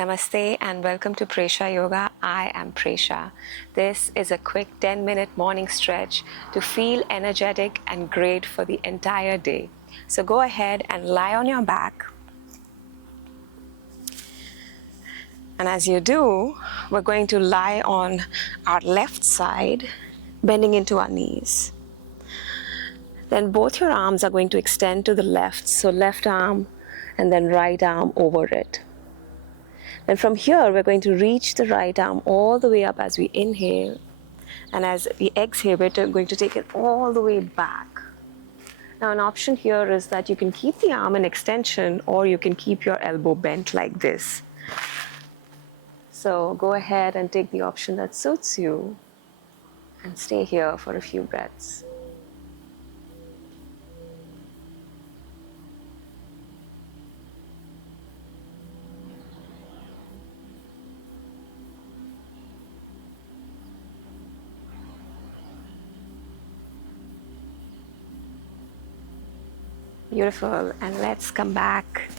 Namaste and welcome to Presha Yoga. I am Presha. This is a quick 10-minute morning stretch to feel energetic and great for the entire day. So go ahead and lie on your back. And as you do, we're going to lie on our left side, bending into our knees. Then both your arms are going to extend to the left, so left arm and then right arm over it. And from here, we're going to reach the right arm all the way up as we inhale. And as we exhale, we're going to take it all the way back. Now, an option here is that you can keep the arm in extension or you can keep your elbow bent like this. So go ahead and take the option that suits you and stay here for a few breaths. Beautiful. And let's come back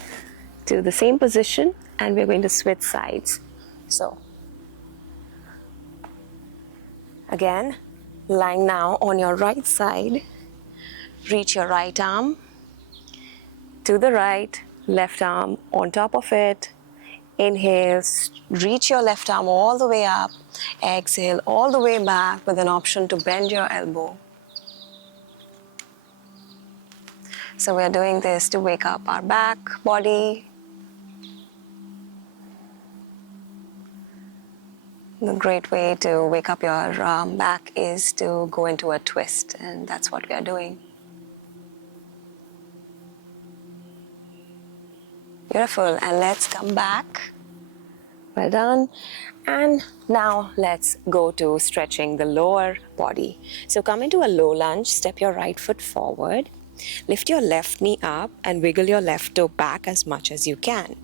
to the same position and we're going to switch sides. So, again, lying now on your right side, reach your right arm to the right, left arm on top of it. Inhale, reach your left arm all the way up. Exhale all the way back with an option to bend your elbow. So we're doing this to wake up our back, body. The great way to wake up your back is to go into a twist, and that's what we are doing. Beautiful, and let's come back. Well done. And now let's go to stretching the lower body. So come into a low lunge, step your right foot forward. Lift your left knee up and wiggle your left toe back as much as you can.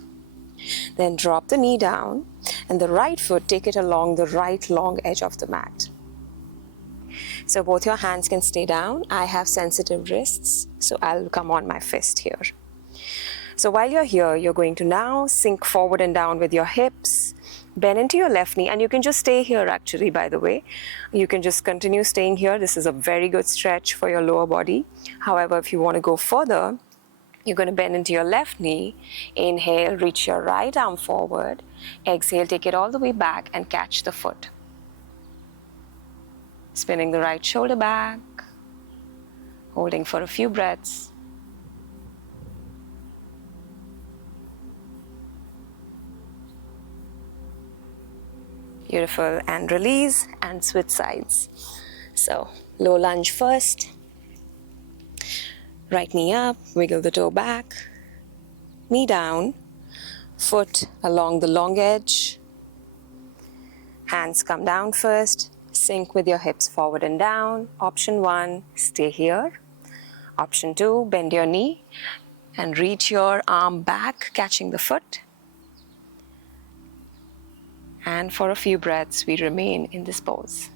Then drop the knee down and the right foot, take it along the right long edge of the mat. So both your hands can stay down. I have sensitive wrists, so I'll come on my fist here. So while you're here, you're going to now sink forward and down with your hips, bend into your left knee, and you can just stay here actually, by the way. You can just continue staying here. This is a very good stretch for your lower body. However, if you want to go further, you're going to bend into your left knee. Inhale, reach your right arm forward. Exhale, take it all the way back and catch the foot. Spinning the right shoulder back, holding for a few breaths. Beautiful, and release and switch sides. So low lunge first, right knee up, wiggle the toe back, knee down, foot along the long edge, hands come down first, sink with your hips forward and down. Option 1, stay here. Option 2, bend your knee and reach your arm back, catching the foot. And for a few breaths, we remain in this pose.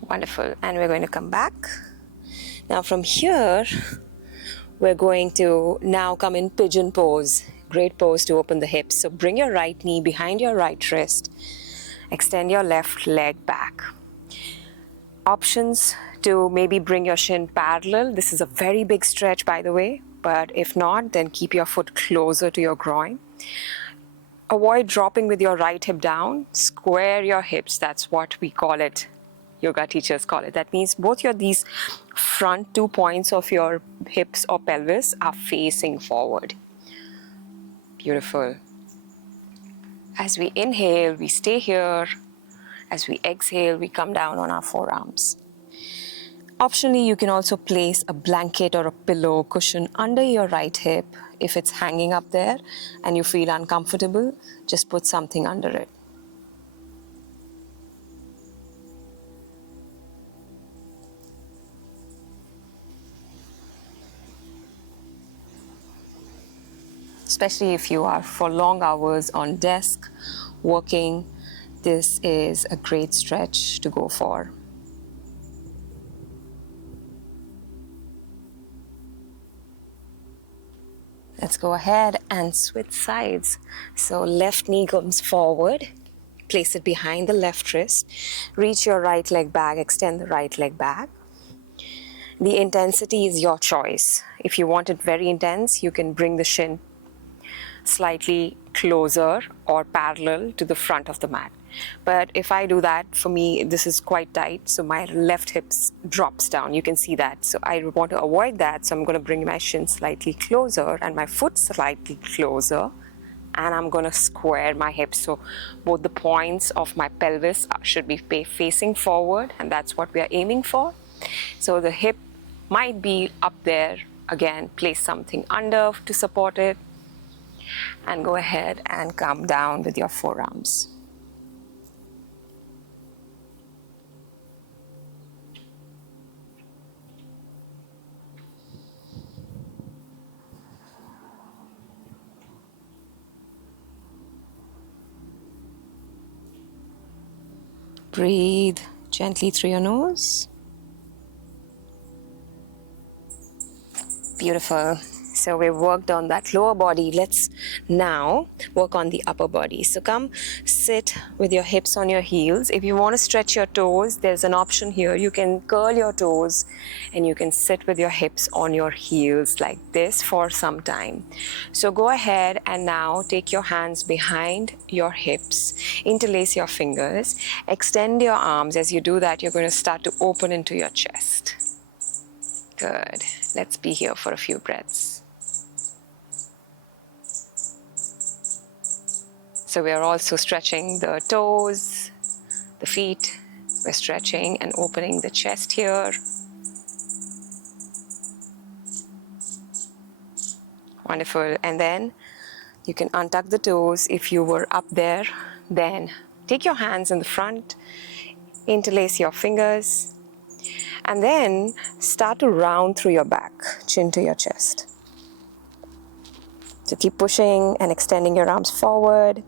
Wonderful. And we're going to come back. Now from here, we're going to now come in pigeon pose. Great pose to open the hips. So bring your right knee behind your right wrist. Extend your left leg back. Options to maybe bring your shin parallel. This is a very big stretch, by the way, but if not, then keep your foot closer to your groin. Avoid dropping with your right hip down. Square your hips. That's what we call it. Yoga teachers call it. That means both these front 2 points of your hips or pelvis are facing forward. Beautiful. As we inhale, we stay here. As we exhale, we come down on our forearms. Optionally, you can also place a blanket or a pillow cushion under your right hip. If it's hanging up there and you feel uncomfortable, just put something under it. Especially if you are for long hours on desk working, this is a great stretch to go for. Let's go ahead and switch sides. So left knee comes forward. Place it behind the left wrist. Reach your right leg back. Extend the right leg back. The intensity is your choice. If you want it very intense, you can bring the shin slightly closer or parallel to the front of the mat. But if I do that, for me, this is quite tight, so my left hip drops down. You can see that. So I want to avoid that, so I'm going to bring my shin slightly closer and my foot slightly closer, and I'm going to square my hips. So both the points of my pelvis should be facing forward, and that's what we are aiming for. So the hip might be up there. Again, place something under to support it, and go ahead and come down with your forearms. Breathe gently through your nose. Beautiful. So we've worked on that lower body. Let's now work on the upper body. So come sit with your hips on your heels. If you want to stretch your toes, there's an option here. You can curl your toes and you can sit with your hips on your heels like this for some time. So go ahead and now take your hands behind your hips, interlace your fingers, extend your arms. As you do that, you're going to start to open into your chest. Good. Let's be here for a few breaths. So we are also stretching the toes, the feet. We're stretching and opening the chest here. Wonderful. And then you can untuck the toes. If you were up there, then take your hands in the front, interlace your fingers, and then start to round through your back, chin to your chest. So keep pushing and extending your arms forward.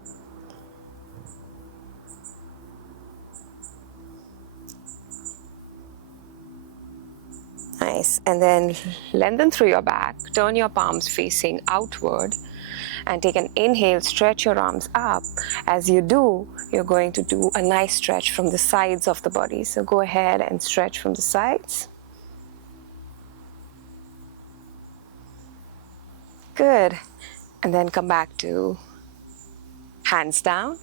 Nice. And then lengthen through your back, turn your palms facing outward, and take an inhale, stretch your arms up. As you do, you're going to do a nice stretch from the sides of the body. So go ahead and stretch from the sides. Good. And then come back to hands down.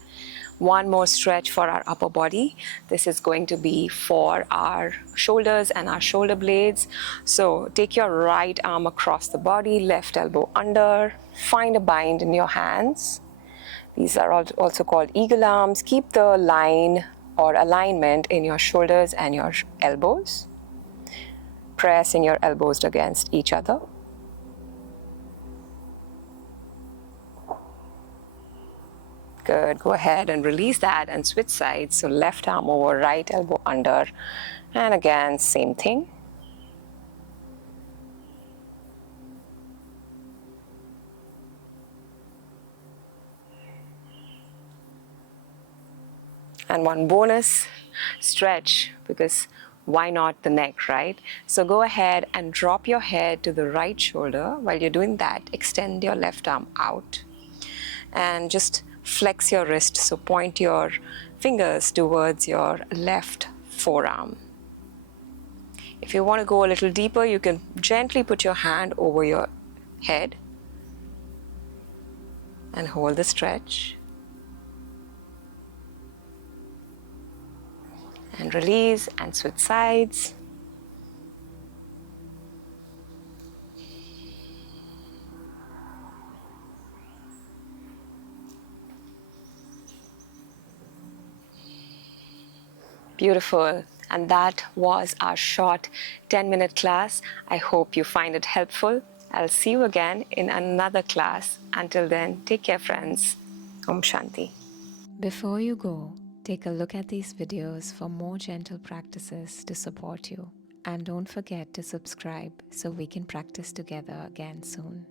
One more stretch for our upper body. This is going to be for our shoulders and our shoulder blades. So take your right arm across the body, left elbow under. Find a bind in your hands. These are also called eagle arms. Keep the line or alignment in your shoulders and your elbows. Pressing your elbows against each other. Good. Go ahead and release that and switch sides. So left arm over, right elbow under. And again, same thing. And one bonus stretch, because why not the neck, right? So go ahead and drop your head to the right shoulder. While you're doing that, extend your left arm out and just flex your wrist. So point your fingers towards your left forearm. If you want to go a little deeper, you can gently put your hand over your head and hold the stretch. And release and switch sides. Beautiful. And that was our short 10-minute class. I hope you find it helpful. I'll see you again in another class. Until then, take care, friends. Om Shanti. Before you go, take a look at these videos for more gentle practices to support you. And don't forget to subscribe so we can practice together again soon.